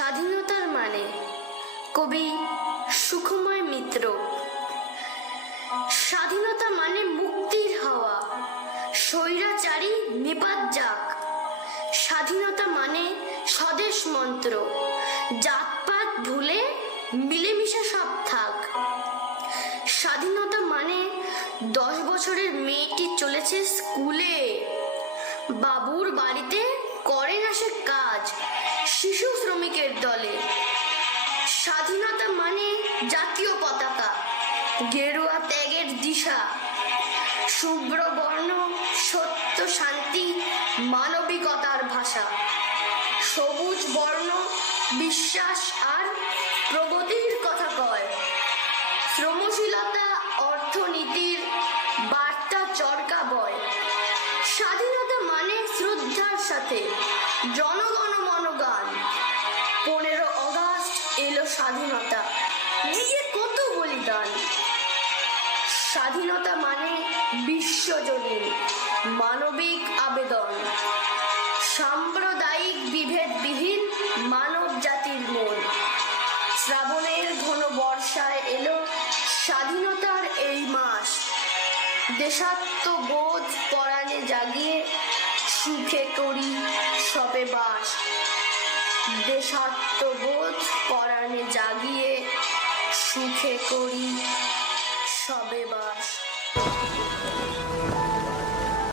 স্বাধীনতার মানে কবি সুখময় মিত্র। স্বাধীনতা মানে মুক্তির হাওয়া, স্বৈরাচারী নিপাত যাক। স্বাধীনতা মানে স্বদেশ মন্ত্র, জাতপাত ভুলে মিলেমিশে সব থাক। স্বাধীনতা মানে 10 বছরের মেয়েটি চলেছে স্কুলে, বাবুর বাড়িতে করে না সে কাজ শিশু শ্রমিকের দলে। স্বাধীনতা মানে জাতীয় পতাকা, গেরুয়া ত্যাগের দিশা, শুভ্র বর্ণ সত্য শান্তি মানবিকতার ভাষা, সবুজ বর্ণ বিশ্বাস আর প্রগতির কথা কয়। শ্রমশীলতা অর্থনীতির বার্তা চরকা বয়। স্বাধীনতা মানে শ্রদ্ধার সাথে জনগণ মন গান। 15 আগস্ট এলো স্বাধীনতা, নিজে কত বলিদান। স্বাধীনতা মানে বিশ্বজনীন মানবিক আবেদন, সাম্প্রদায়িক বিভেদবিহীন মানব জাতির মন। শ্রাবণের ঘন বর্ষায় এলো স্বাধীনতার এই মাস, দেশাত্মবোধ পরাণে জাগিয়ে সুখে করি সবে বাস। দেশাত্মবোধ পরাণে জাগিয়ে সুখে করি সবে বাস।